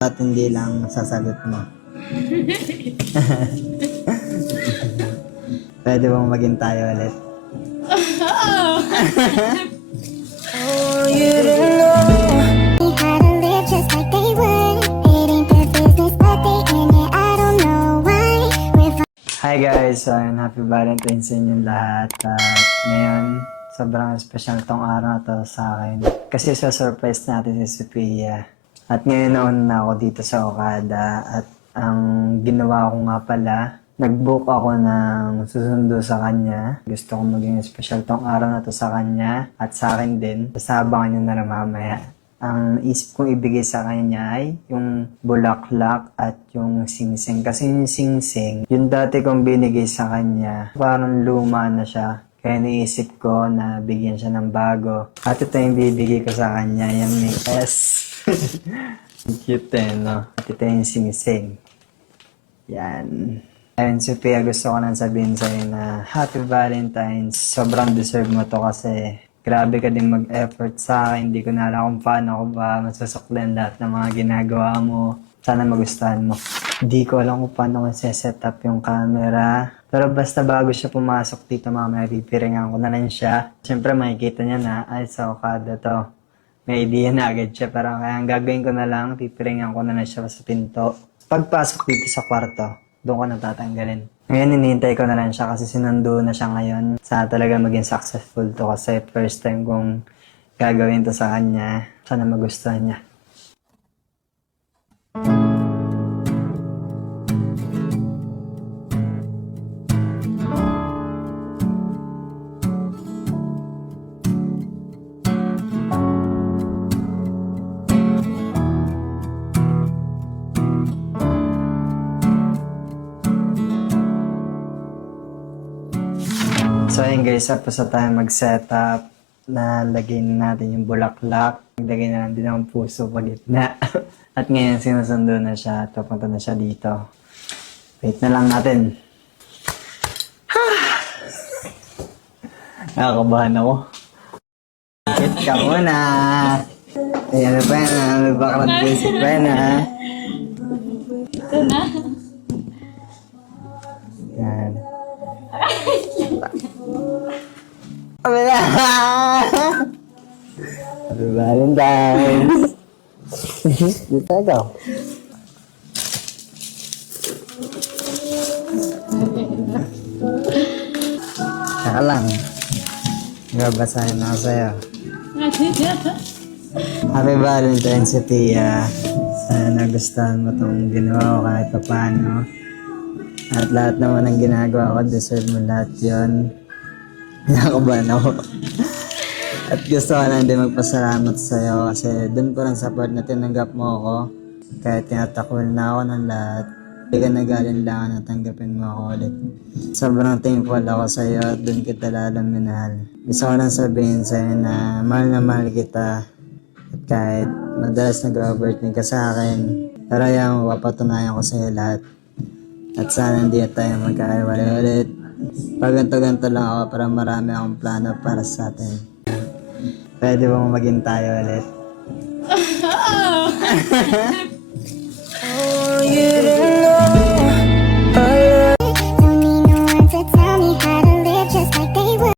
At hindi lang sasagot mo. Pwede bang maging tayo ulit? Oh, you don't know how to live just like they would. It ain't their business, but they in it. I don't know why. Hi guys! So, ayun, happy Valentine's sa inyong lahat. At ngayon, sobrang special tong araw na to sa akin. Kasi sa surprise natin si Sophia. At ngayon nauna ako dito sa Okada. At ang ginawa ko nga pala, nag-book ako ng susundo sa kanya. Gusto kong maging special tong araw na to sa kanya. At sa akin din. Sasabangan niyo na lang mamaya. Ang isip kong ibigay sa kanya ay yung bulaklak at yung singsing. Kasi yung singsing, yung dati kong binigay sa kanya, parang luma na siya. Kaya naisip ko na bigyan siya ng bago. At ito yung bibigay ko sa kanya, yung may S. Cute no? At ito yung singsing. Yan. Ayun, Sophia, gusto ko nang sabihin sa'yo na Happy Valentine's. Sobrang deserve mo to kasi grabe ka din mag-effort sa akin. Hindi ko na alam kung paano ko ba masasuklan lahat ng mga ginagawa mo. Sana magustuhan mo. Hindi ko alam kung paano ko set up yung camera. Pero basta bago siya pumasok dito, mamaya pipiringan ko na lang siya. Siyempre makikita niya na, ay sa Okada to. May idea na agad siya. Pero kaya ang gagawin ko na lang, pipiringan ko na lang siya sa pinto. Pagpasok dito sa kwarto, doon ko na tatanggalin. Ngayon, hinihintay ko na lang siya kasi sinundo na siya ngayon. Sana talaga maging successful to kasi first time kong gagawin to sa kanya. Sana magustuhan niya. So ayun guys, tapos na tayo mag-setup. Nalagyan natin yung bulaklak. Naglagay na lang din ang puso pa gitna. At ngayon sinusundo na siya at papunta na siya dito. Wait na lang natin. Nakakabahan ako. Wait ka muna. Ay, ano pa yan? May background music pa yan ha? Ito na. Yan. Wala! Happy Valentine's! Dito ikaw. Saka lang. Babasahin ako sa'yo. Happy Valentine's, Sophia. Sana nagustuhan mo itong ginawa ko kahit pa paano. At lahat naman ng ginagawa ko, deserve mo lahat yun. Nakabahan ako. At gusto ko lang din magpasalamat sa'yo kasi dun pa lang sa part na tinanggap mo ako. Kahit tinatakol na ako ng lahat, hindi ka nag-alinlangan na tanggapin mo ako ulit. Sobrang thankful ako sa'yo at dun kita lalang minahal. Gusto ko lang sabihin sa'yo na mahal kita. At kahit madalas nag-overthink ka sa akin, pero yan, mapapatunayan ko sa'yo lahat. At sana hindi tayo magkakaiwalay ulit. Pag ganto-ganto lang ako para marami akong plano para sa atin. Pwede bang maging tayo ulit? Oh, you don't